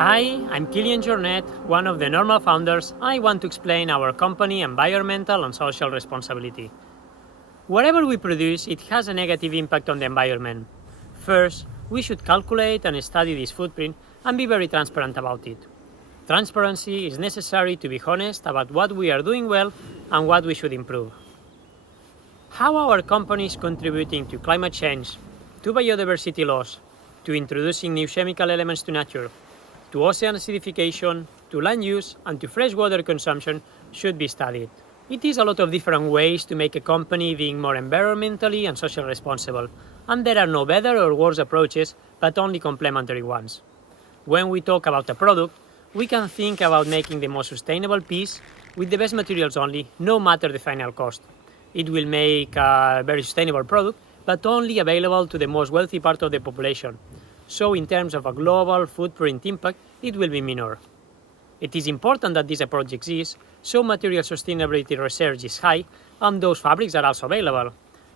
Hi, I'm Kilian Jornet, one of the NNormal founders. I want to explain our company environmental and social responsibility. Whatever we produce, it has a negative impact on the environment. First, we should calculate and study this footprint and be very transparent about it. Transparency is necessary to be honest about what we are doing well and what we should improve. How our company is contributing to climate change, to biodiversity loss, to introducing new chemical elements to nature, to ocean acidification, to land use, and to freshwater consumption should be studied. It is a lot of different ways to make a company being more environmentally and socially responsible, and there are no better or worse approaches, but only complementary ones. When we talk about a product, we can think about making the most sustainable piece with the best materials only, no matter the final cost. It will make a very sustainable product, but only available to the most wealthy part of the population. So in terms of a global footprint impact, it will be minor. It is important that this approach exists, so material sustainability research is high, and those fabrics are also available.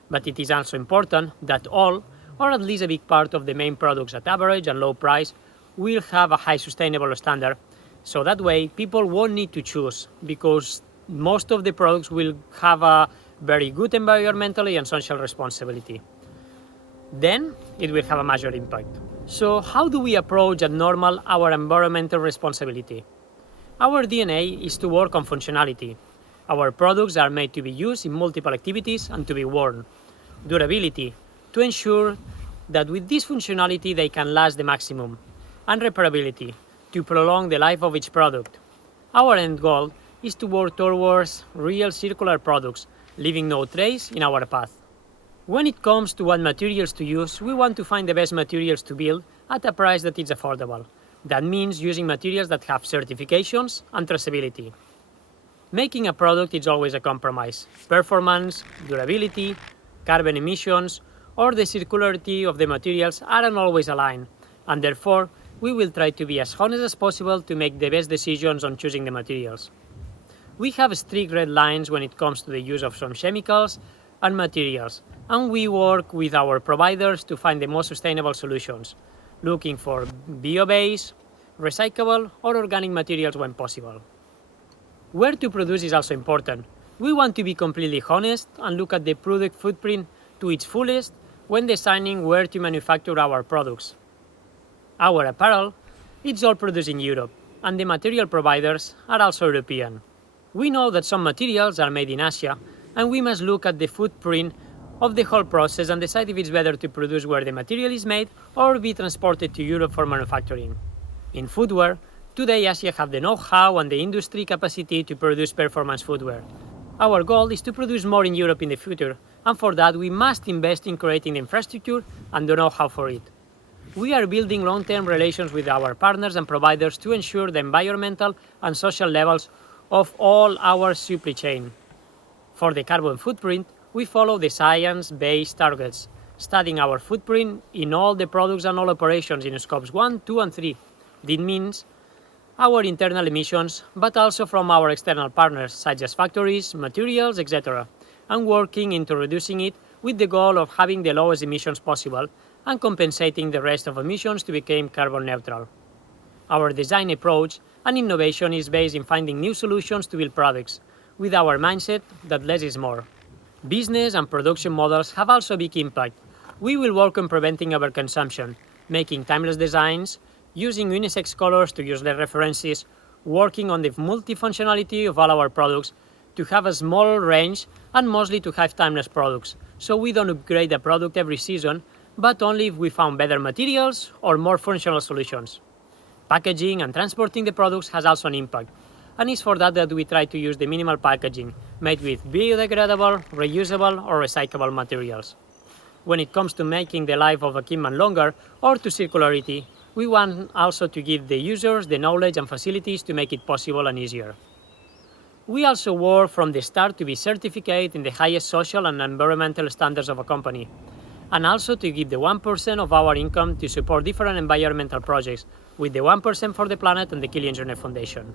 But it is also important that all, or at least a big part of the main products at average and low price, will have a high sustainable standard. So that way, people won't need to choose, because most of the products will have a very good environmentally and social responsibility. Then it will have a major impact. So how do we approach at NNormal our environmental responsibility? Our DNA is to work on functionality. Our products are made to be used in multiple activities and to be worn. Durability, to ensure that with this functionality they can last the maximum. And repairability, to prolong the life of each product. Our end goal is to work towards real circular products, leaving no trace in our path. When it comes to what materials to use, we want to find the best materials to build at a price that is affordable. That means using materials that have certifications and traceability. Making a product is always a compromise. Performance, durability, carbon emissions, or the circularity of the materials aren't always aligned, and therefore we will try to be as honest as possible to make the best decisions on choosing the materials. We have strict red lines when it comes to the use of some chemicals and materials, and we work with our providers to find the most sustainable solutions, looking for bio-based, recyclable, or organic materials when possible. Where to produce is also important. We want to be completely honest and look at the product footprint to its fullest when designing where to manufacture our products. Our apparel is all produced in Europe, and the material providers are also European. We know that some materials are made in Asia, and we must look at the footprint of the whole process and decide if it's better to produce where the material is made or be transported to Europe for manufacturing. In footwear, today Asia have the know-how and the industry capacity to produce performance footwear. Our goal is to produce more in Europe in the future, and for that we must invest in creating the infrastructure and the know-how for it. We are building long-term relations with our partners and providers to ensure the environmental and social levels of all our supply chain. For the carbon footprint, we follow the science-based targets, studying our footprint in all the products and all operations in scopes 1, 2, and 3. This means our internal emissions, but also from our external partners, such as factories, materials, etc., and working into reducing it with the goal of having the lowest emissions possible and compensating the rest of emissions to become carbon neutral. Our design approach and innovation is based in finding new solutions to build products, with our mindset that less is more. Business and production models have also a big impact. We will work on preventing overconsumption, making timeless designs, using unisex colors to use less references, working on the multifunctionality of all our products to have a small range and mostly to have timeless products, so we don't upgrade a product every season, but only if we found better materials or more functional solutions. Packaging and transporting the products has also an impact, and it's for that we try to use the minimal packaging, made with biodegradable, reusable, or recyclable materials. When it comes to making the life of equipment longer or to circularity, we want also to give the users the knowledge and facilities to make it possible and easier. We also work from the start to be certified in the highest social and environmental standards of a company, and also to give the 1% of our income to support different environmental projects, with the 1% for the planet and the Kilian Jornet Foundation.